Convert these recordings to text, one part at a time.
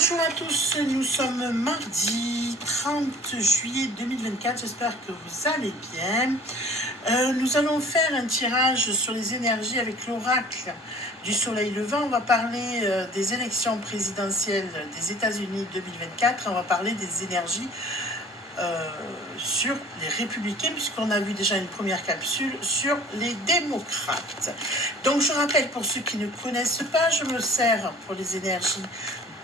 Bonjour à tous, nous sommes mardi 30 juillet 2024, j'espère que vous allez bien. Nous allons faire un tirage sur les énergies avec l'oracle du soleil levant. On va parler des élections présidentielles des États-Unis 2024, on va parler des énergies sur les républicains, puisqu'on a vu déjà une première capsule sur les démocrates. Donc je rappelle, pour ceux qui ne connaissent pas, je me sers pour les énergies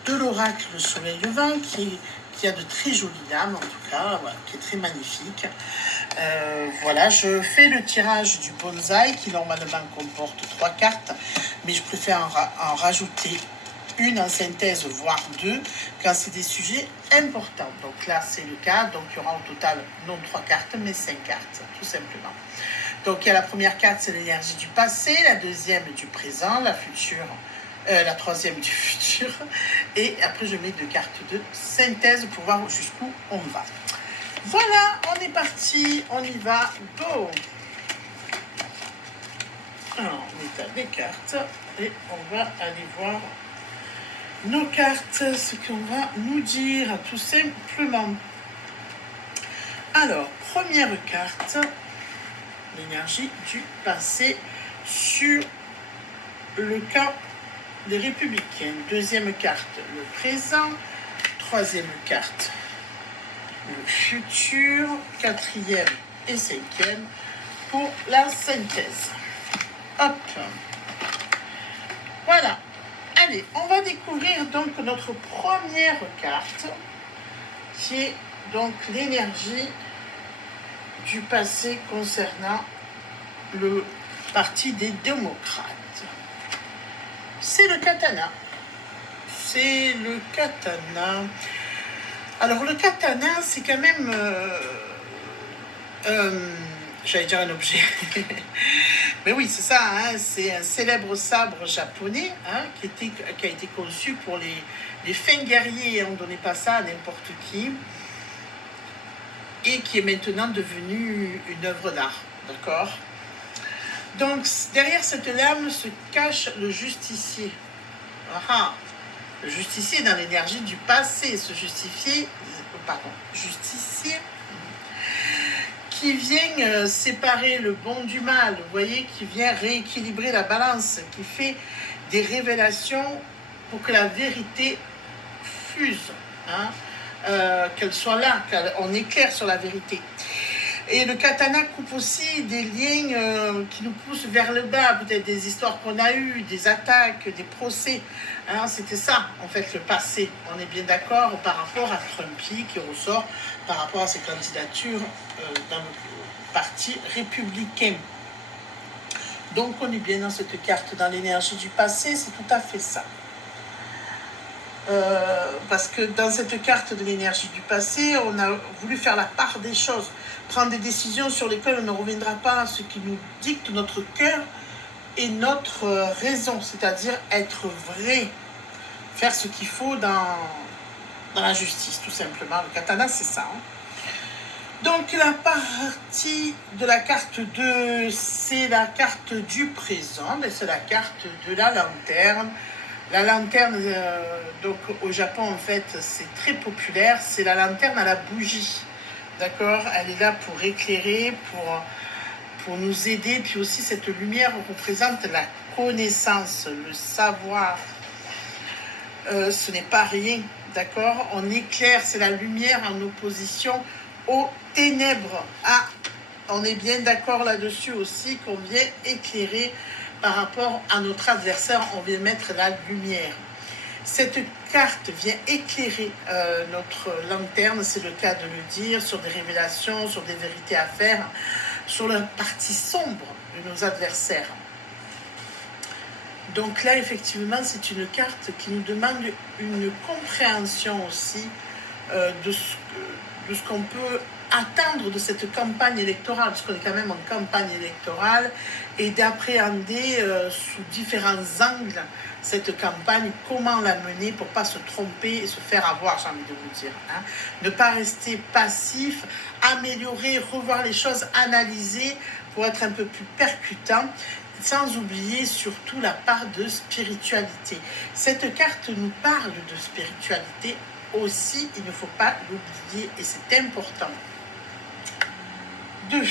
de l'oracle soleil levant, qui a de très jolies lames, en tout cas, voilà, qui est très magnifique. Voilà, je fais le tirage du bonsaï, qui normalement comporte 3 cartes, mais je préfère en rajouter une en synthèse, voire 2, quand c'est des sujets importants. Donc là, c'est le cas. Donc il y aura au total non 3 cartes, mais 5 cartes, tout simplement. Donc il y a la première carte, c'est l'énergie du passé, la deuxième du présent, la troisième du futur. Et après, je mets 2 cartes de synthèse pour voir jusqu'où on va. Voilà, on est parti, on y va, go! Alors, on est à des cartes et on va aller voir nos cartes, ce qu'on va nous dire, tout simplement. Alors, première carte, l'énergie du passé sur le camp des républicains. Deuxième carte, le présent. Troisième carte, le futur. Quatrième et cinquième pour la synthèse. Hop. Voilà. Allez, on va découvrir donc notre première carte, qui est donc l'énergie du passé concernant le parti des démocrates. C'est le katana. C'est le katana. Alors le katana, c'est quand même, j'allais dire un objet. Mais oui, c'est ça, hein, c'est un célèbre sabre japonais, hein, qui a été conçu pour les fins guerriers, on ne donnait pas ça à n'importe qui, et qui est maintenant devenu une œuvre d'art, d'accord? Donc derrière cette lame se cache le justicier. Le justicier dans l'énergie du passé, justicier qui vient séparer le bon du mal, vous voyez, qui vient rééquilibrer la balance, qui fait des révélations pour que la vérité fuse, hein, qu'elle soit là, qu'on éclaire sur la vérité. Et le katana coupe aussi des liens qui nous poussent vers le bas, peut-être des histoires qu'on a eues, des attaques, des procès. Hein, c'était ça, en fait, le passé. On est bien d'accord par rapport à Trumpy qui ressort par rapport à ses candidatures dans le parti républicain. Donc, on est bien dans cette carte, dans l'énergie du passé, c'est tout à fait ça. Parce que dans cette carte de l'énergie du passé, on a voulu faire la part des choses, prendre des décisions sur lesquelles on ne reviendra pas à ce qui nous dicte notre cœur et notre raison, c'est-à-dire être vrai, faire ce qu'il faut dans la justice, tout simplement. Le katana, c'est ça. Hein. Donc la partie de la carte 2, c'est la carte du présent, c'est la carte de la lanterne. La lanterne, donc au Japon, en fait, c'est très populaire. C'est la lanterne à la bougie, d'accord? Elle est là pour éclairer, pour nous aider. Puis aussi, cette lumière représente la connaissance, le savoir. Ce n'est pas rien, d'accord? On éclaire, c'est la lumière en opposition aux ténèbres. Ah, on est bien d'accord là-dessus aussi, qu'on vient éclairer. Par rapport à notre adversaire, on vient mettre la lumière. Cette carte vient éclairer notre lanterne, c'est le cas de le dire, sur des révélations, sur des vérités à faire, sur la partie sombre de nos adversaires. Donc là, effectivement, c'est une carte qui nous demande une compréhension aussi de ce qu'on peut attendre de cette campagne électorale, parce qu'on est quand même en campagne électorale, et d'appréhender sous différents angles cette campagne, comment la mener pour ne pas se tromper et se faire avoir, j'ai envie de vous dire. Hein. Ne pas rester passif, améliorer, revoir les choses, analyser pour être un peu plus percutant sans oublier surtout la part de spiritualité. Cette carte nous parle de spiritualité aussi, il ne faut pas l'oublier et c'est important. 2.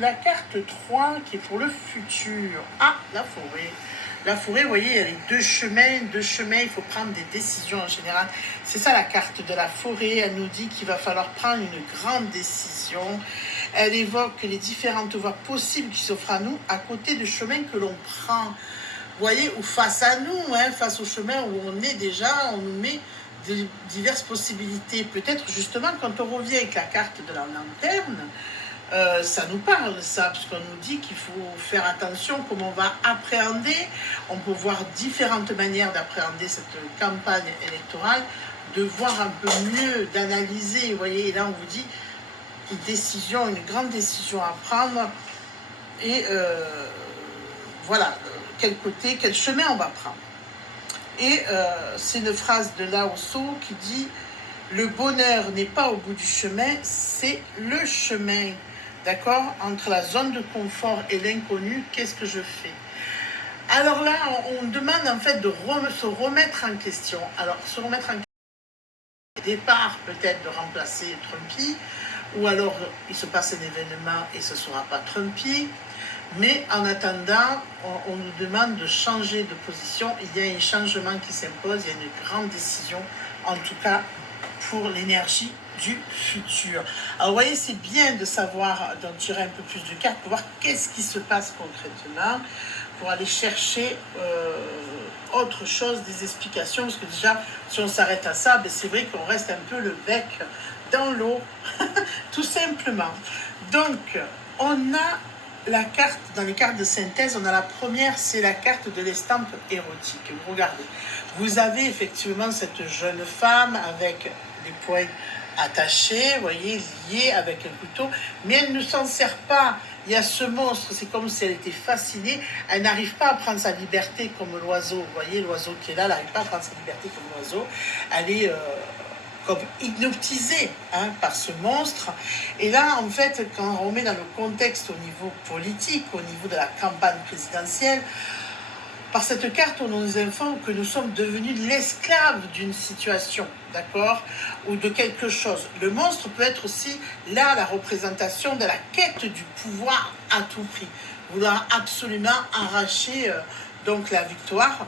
La carte 3 qui est pour le futur. Ah, la forêt. La forêt, vous voyez, il y a les deux chemins, il faut prendre des décisions en général. C'est ça la carte de la forêt, elle nous dit qu'il va falloir prendre une grande décision. Elle évoque les différentes voies possibles qui s'offrent à nous à côté du chemin que l'on prend. Vous voyez, ou face à nous, hein, face au chemin où on est déjà, on nous met diverses possibilités. Peut-être justement quand on revient avec la carte de la lanterne, ça nous parle, ça, parce qu'on nous dit qu'il faut faire attention comment on va appréhender. On peut voir différentes manières d'appréhender cette campagne électorale, de voir un peu mieux, d'analyser. Vous voyez, et là on vous dit une décision, une grande décision à prendre, et voilà, quel côté, quel chemin on va prendre. Et c'est une phrase de Lao Tzu qui dit « Le bonheur n'est pas au bout du chemin, c'est le chemin. » D'accord? Entre la zone de confort et l'inconnu, qu'est-ce que je fais? Alors là, on demande en fait de se remettre en question. Alors, se remettre en question, au départ, peut-être de remplacer Trumpy, ou alors il se passe un événement et ce ne sera pas Trumpy. Mais en attendant, on nous demande de changer de position. Il y a un changement qui s'impose, il y a une grande décision, en tout cas pour l'énergie du futur. Alors vous voyez, c'est bien de savoir, d'en tirer un peu plus de cartes pour voir qu'est-ce qui se passe concrètement, pour aller chercher autre chose, des explications, parce que déjà, si on s'arrête à ça, ben c'est vrai qu'on reste un peu le bec dans l'eau, tout simplement. Donc, on a la carte, dans les cartes de synthèse, on a la première, c'est la carte de l'estampe érotique. Regardez, vous avez effectivement cette jeune femme avec les poings attachés, vous voyez, liés avec un couteau, mais elle ne s'en sert pas. Il y a ce monstre, c'est comme si elle était fascinée, elle n'arrive pas à prendre sa liberté comme l'oiseau, vous voyez, l'oiseau qui est là, elle n'arrive pas à prendre sa liberté comme l'oiseau, elle est comme hypnotisée par ce monstre. Et là, en fait, quand on met dans le contexte au niveau politique, au niveau de la campagne présidentielle, par cette carte, on nous informe que nous sommes devenus l'esclave d'une situation, d'accord, ou de quelque chose. Le monstre peut être aussi, là, la représentation de la quête du pouvoir à tout prix. Vouloir absolument arracher donc la victoire.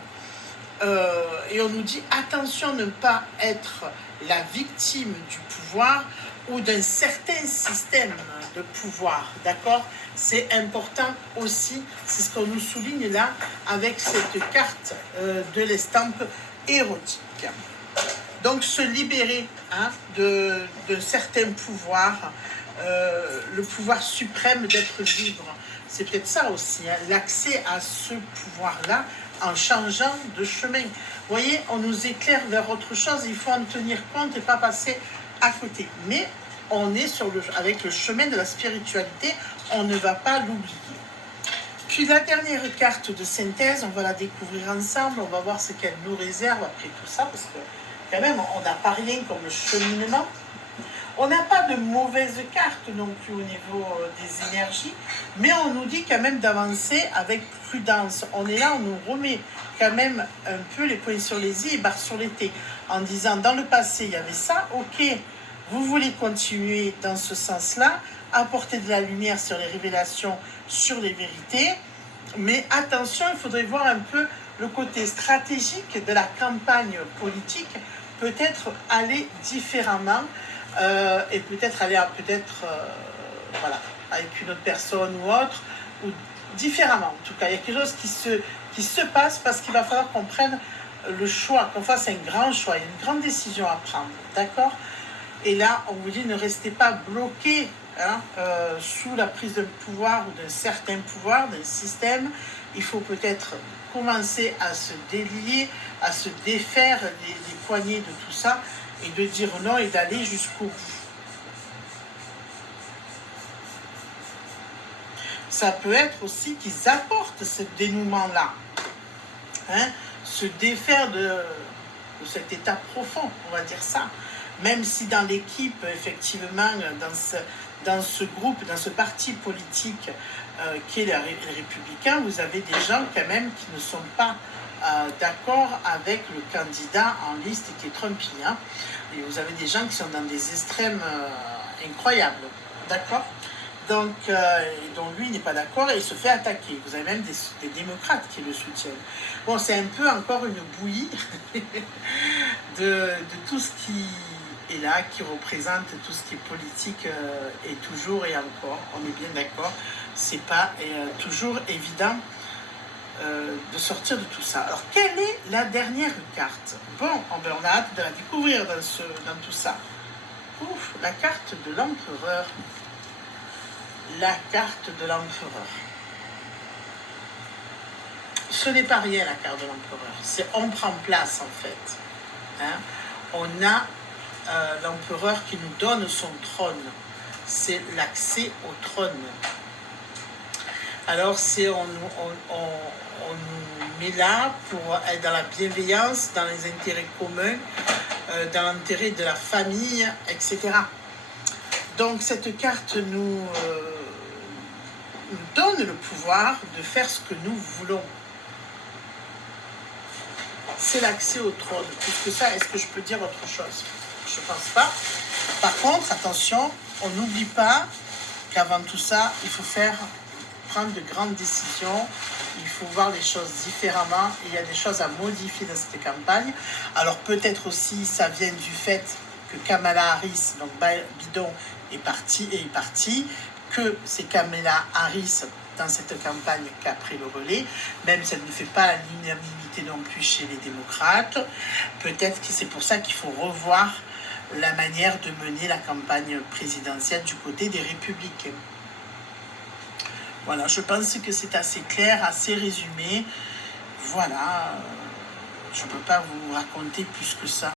Et on nous dit, attention de ne pas être la victime du pouvoir ou d'un certain système de pouvoir, d'accord? C'est important aussi, c'est ce qu'on nous souligne là avec cette carte de l'estampe érotique. Donc se libérer de certains pouvoirs, le pouvoir suprême d'être libre. C'est peut-être ça aussi, l'accès à ce pouvoir-là en changeant de chemin. Vous voyez, on nous éclaire vers autre chose, il faut en tenir compte et pas passer à côté. Mais on est avec le chemin de la spiritualité, on ne va pas l'oublier. Puis la dernière carte de synthèse, on va la découvrir ensemble, on va voir ce qu'elle nous réserve après tout ça, parce que quand même, on n'a pas rien comme le cheminement. On n'a pas de mauvaises cartes non plus au niveau des énergies, mais on nous dit quand même d'avancer avec prudence. On est là, on nous remet quand même un peu les points sur les i et barres sur les t, en disant dans le passé il y avait ça, ok, vous voulez continuer dans ce sens-là, apporter de la lumière sur les révélations, sur les vérités, mais attention, il faudrait voir un peu le côté stratégique de la campagne politique, peut-être aller différemment, et peut-être aller voilà, avec une autre personne ou autre, ou différemment en tout cas. Il y a quelque chose qui se passe parce qu'il va falloir qu'on prenne le choix, qu'on fasse un grand choix, il y a une grande décision à prendre, d'accord? Et là, on vous dit ne restez pas bloqué sous la prise d'un pouvoir ou d'un certain pouvoir, d'un système. Il faut peut-être commencer à se délier, à se défaire des poignées de tout ça, et de dire non et d'aller jusqu'au bout. Ça peut être aussi qu'ils apportent ce dénouement-là, se défaire de cet état profond, on va dire ça. Même si dans l'équipe, effectivement, dans ce groupe, dans ce parti politique, qui est les républicains, vous avez des gens quand même qui ne sont pas d'accord avec le candidat en liste qui est trumpien. Et vous avez des gens qui sont dans des extrêmes incroyables, d'accord. Donc lui il n'est pas d'accord et il se fait attaquer. Vous avez même des démocrates qui le soutiennent. Bon, c'est un peu encore une bouillie de tout ce qui est là, qui représente tout ce qui est politique et toujours et encore, on est bien d'accord, c'est pas toujours évident de sortir de tout ça. Alors, quelle est la dernière carte? Bon, on a hâte de la découvrir dans tout ça. Ouf, la carte de l'empereur. La carte de l'empereur. Ce n'est pas rien, la carte de l'empereur. C'est on prend place, en fait. Hein? On a l'empereur qui nous donne son trône. C'est l'accès au trône. Alors, on nous met là pour être dans la bienveillance, dans les intérêts communs, dans l'intérêt de la famille, etc. Donc, cette carte nous donne le pouvoir de faire ce que nous voulons. C'est l'accès au trône. Plus que ça, est-ce que je peux dire autre chose? Je ne pense pas. Par contre, attention, on n'oublie pas qu'avant tout ça, il faut prendre de grandes décisions, il faut voir les choses différemment, il y a des choses à modifier dans cette campagne. Alors peut-être aussi ça vient du fait que Kamala Harris, donc Biden, est parti, que c'est Kamala Harris dans cette campagne qui a pris le relais, même si elle ne fait pas l'unanimité non plus chez les démocrates. Peut-être que c'est pour ça qu'il faut revoir la manière de mener la campagne présidentielle du côté des républicains. Voilà, je pense que c'est assez clair, assez résumé. Voilà, je ne peux pas vous raconter plus que ça.